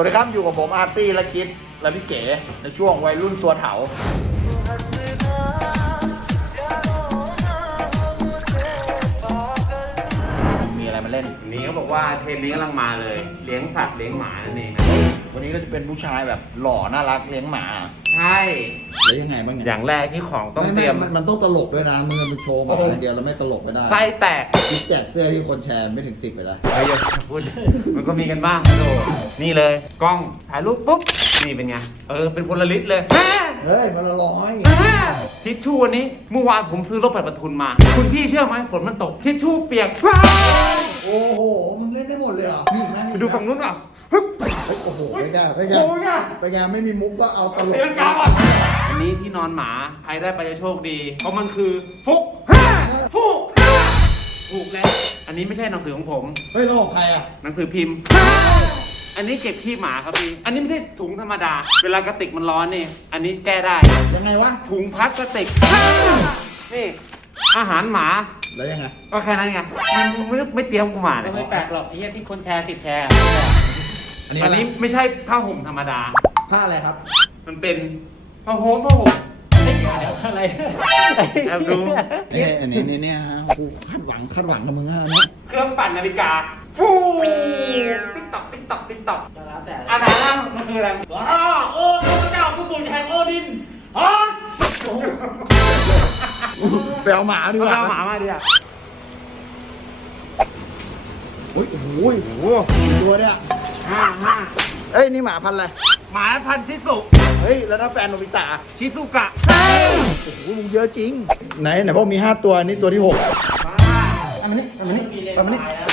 วัสดีครับอยู่กับผมอาร์ตี้และคิดและพี่เก๋ในช่วงวัยรุ่นส่วเถามีอะไรมาเล่น นี้เขาบอกว่าเทรนนี้กำลังมาเลย เลี้ยงสัตว์เลี้ยงหมานั่นเองนะ วันนี้ก็จะเป็นผู้ชายแบบหล่อน่ารักเลี้ยงหมา ใช่ แล้วยังไงบ้างอเนี่ยย่างแรกที่ของต้องไม่เตรียมไนมันต้องตลกด้วยนะมึงเอาไปโชว์มาโอ้โหอย่างเดียวแล้วไม่ตลกไม่ได้ไส้แตกคิดแจกเสื้อที่คนแชร์ไม่ถึงสิบเลยนะ เฮ้ยอย่าพูด มันก็มีกันบ้างโดนี่เลยกล้องถ่ายรูปปุ๊บนี่เป็นไง เออเป็นพลลิตเลยแม่เฮ้ยมันละร้อย แม่ทิชชู่วันนี้เมื่อวานผมซื้อรถไปประทุนมา คุณพี่เชื่อไหมฝนมันตกทิชชู่เปียกฟ้าโอ้โห มึงเล่นได้หมดเลยเหรอนี่นะไปดูฝั่งนู้นอะฮึบ เฮ้ยโอ้โหไม่ได้ไม่ได้โอ้ยอะไปงานไม่มีมุกก็เอาตลกเตียงกาอะ อันนี้ที่นอนหมาใครได้ไปจะโชคดี เพราะมันคือฟุกห้าฟุกห้าถูกแล้ว อันนี้ไม่ใช่หนังสือของผม เฮ้ยโลกใครอะหนังสือพิมพ์ อันนี้เก็บขี้หมาครับพี่ อันนี้ไม่ใช่ถุงธรรมดา เวลากระติกมันร้อนนี่ อันนี้แก้ได้ ยังไงวะถุงพลาสติก นี่ อาหารหมา แล้วยังไงก็แค่นั้นไง มันไม่ไม่เตรียมกูมาก็เนี่ยไม่แปลกหรอกไอ้เหี้ยที่คนแชร์สิบแชร์ อันนี้อันนี้ไม่ใช่ผ้าห่มธรรมดา ผ้าอะไรครับมันเป็นผ้าห่มผ้าห่มอะไรแอบดูนี่อันนี้นี่เนี่ยฮะกูคาดหวังคาดหวังกับมึงอะอันนี้เครื่องปั่นนาฬิกาฟูติ๊กตอกติ๊กตอกติ๊กตอกก็แล้วแต่อันนั้นมันคืออะไรว้าโอ้พระเจ้าผู้บุญแห่งโอดินฮอสไปเอาหมาดีกว่าเอาหมามาดิอะโอ้ยโอ้โหโอ้โหกี่ตัวเนี่ย ห้าห้าเอ้ยนี่หมาพันธุ์อะไร หมาพันธุ์ชิสุเฮ้ยแล้วถ้าแฟนโนบิตะชิซุกะโอ้โหมึงเยอะจริง ไหนไหนบอกมีห้าตัวนี่ตัวที่หกบ้าอันนี้อันนี้มีเลนอันนี้ตายแล้ว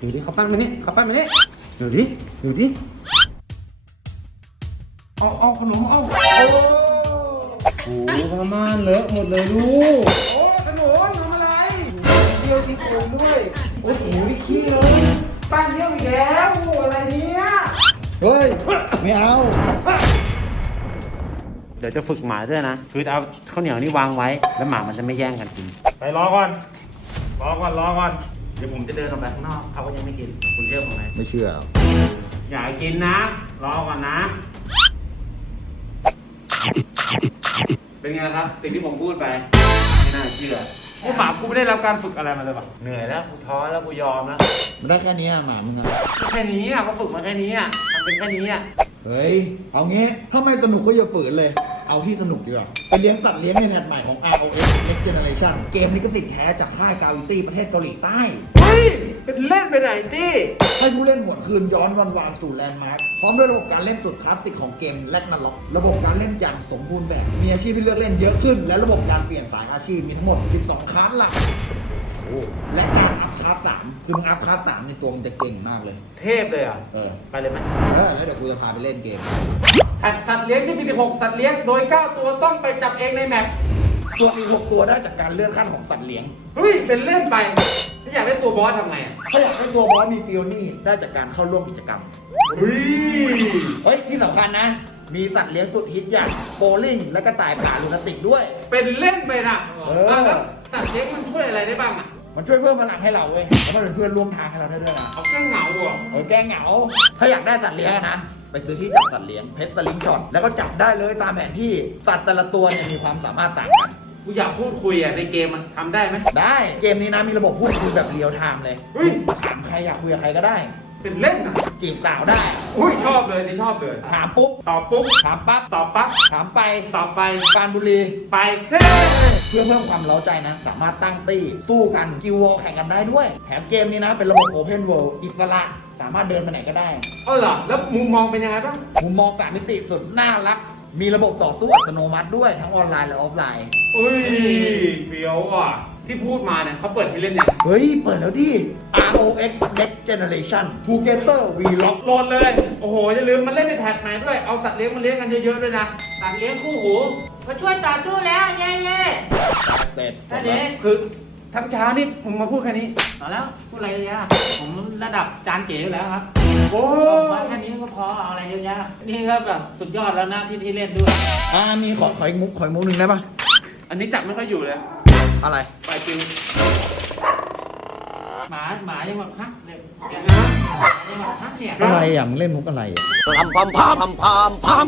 ดูดิเขาปั้นมานี่เขาปั้นมานี่ดูดิดูดิเอาเอาขนมเอาโอ้โหประมาณเลอะหมดเลยลูกโอ้ขนุนทำอะไรเที่ยวที่โกงด้วยโอ้โหนี่ขี้เลย ปั้นเยี่ยวอีกแล้วโอ้อะไรเนี่ยเฮ้ย ไม่เอา เดี๋ยวจะฝึกหมาด้วยนะ คือจะเอาข้าวเหนียวนี่วางไว้ แล้วหมามันจะไม่แย่งกันกิน ไปรอก่อน รอก่อน รอก่อน เดี๋ยวผมจะเดินออกไปข้างนอกเขาก็ยังไม่กิน คุณเชื่อผมไหมไม่เชื่ออย่ากินนะ รอก่อนนะ เป็นไงล่ะครับ สิ่งที่ผมพูดไป ไม่น่าเชื่อ พวกหมากูไม่ได้รับการฝึกอะไรมาเลยปะเหนื่อยแล้วกูท้อแล้วกูยอมแล้วมันได้แค่นี้อะหมามึงอะก็แค่นี้อะก็ฝึกมาแค่นี้อะทำเป็นแค่นี้อะเฮ้ย เอางี้ ถ้าไม่สนุกก็อย่าฝืนเลย เอาที่สนุกดีกว่าไปเลี้ยงสัตว์เลี้ยงในแพทใหม่ของ ROS Next Generation เกมลิขสิทธิ์แท้จากค่ายกาวิตี้ประเทศเกาหลีใต้ เฮ้ยเป็นเล่นไปไหนตี้ให้ผู้เล่นหวนคืนย้อนวันวานสู่แลนด์มาร์คพร้อมด้วยระบบการเล่นสุดคลาสสิกของเกมแลกนาล็อกระบบการเล่นอย่างสมบูรณ์แบบ มีอาชีพให้เลือกเล่นเยอะขึ้น และระบบการเปลี่ยนสายอาชีพมีทั้งหมด 12 คลาสหลักโอ้และการอัพคลาส3คือมึงอัพคลาส3ในตัวมันจะเก่งมากเลย เทพเลยอะ เออ ไปเลยไหมเออ แล้วเดี๋ยวกูจะพาไปเล่นเกม แพทสัตว์เลี้ยงที่มี16สัตว์เลี้ยงโดย 9 ตัวต้องไปจับเองในแมปตัวอีกหกตัวได้จากการเลื่อนขั้นของสัตว์เลี้ยง เฮ้ย เป็นเล่นไป ถ้าอยากได้ตัวบอสทำไงอะถ้าอยากให้ตัวบอสมีฟิลนี่ได้จากการเข้าร่วมกิจกรรม เฮ้ย เฮ้ยที่สำคัญนะ มีสัตว์เลี้ยงสุดฮิตอย่างโบลิ่งและก็ต่ายป่าลูนาติกด้วย เป็นเล่นไปนะเออะแล้วสัตว์เลี้ยงมันช่วยอะไรได้บ้างอะ มันช่วยเพิ่มพลังให้เราเว้ยแล้วมันเป็นเพื่อนร่วมทางให้เราได้ด้วยนะเอาแค่เหงาเหรอเออแก้เหงา ถ้าอยากได้สัตว์เลี้ยงนะ ไปซื้อที่จับสัตว์เลี้ยงเพชรสลิงช็อต แล้วก็จับได้เลยตามแผนที่ สัตว์แต่ละตัวเนี่ยมีความสามารถต่างกัน กูอยากพูดคุยอะในเกมมันทำได้ไหม ได้ เกมนี้นะมีระบบพูดคุยแบบเรียลไทม์เลยเฮ้ย ถามใครอยากคุยกับใครก็ได้ เป็นเล่นอะจีบสาวได้ อุ้ยชอบเลยนี่ชอบเลย ถามปุ๊บ ตอบปุ๊บ ถามปั๊บ ตอบปั๊บ ถามไป ตอบไปปรานบุรี ไปเฮ้เพื่อเพิ่มความเล้าใจนะ สามารถตั้งตี้สู้กันกิววอลแข่งกันได้ด้วย แถมเกมนี้นะ เป็นระบบโอเพนเวิลด์อิสระ สามารถเดินไปไหนก็ได้เออเหรอ แล้วมุมมองเป็นยังไงบ้าง มุมมองสามมิติสุดน่ารัก มีระบบต่อสู้อัตโนมัติด้วยทั้งออนไลน์และออฟไลน์ อุ้ยเฟี้ยวอะ ที่พูดมาเนี่ยเขาเปิดให้เล่นเนี่ยงเฮ้ย เปิดแล้วดิ ROX Next Generation Together V Lock โหลดเลย โอ้โห อย่าลืมมันเล่นในแพทใหม่ด้วย เอาสัตว์เลี้ยงมาเลี้ยงกันเยอะๆด้วยนะสัตว์เลี้ยงคู่หูมาช่วยต่อสู้แล้ว เย่เย่เสร็จแค่นี้คือทั้งเช้านี่ผมมาพูดแค่นี้ ต่อแล้วพูดอะไรเยอะแยะผมระดับจานเก๋อยู่แล้วครับโอ้ผมว่าแค่นี้ก็พอเอาอะไรเยอะแยะนี่ก็แบบสุดยอดแล้วนะที่ที่เล่นด้วย อ่ามีขอขออีกมุกขออีกมุกหนึ่งได้ปะอันนี้จับไม่ค่อยอยู่เลย อะไร ไปจริงหมาหมายังแบบฮะเนี่ยเนี่ยนะหมายังแบบฮะเนี่ย อะไรอะมึงเล่นมุกอะไรอะ Ram pam pam pam pam.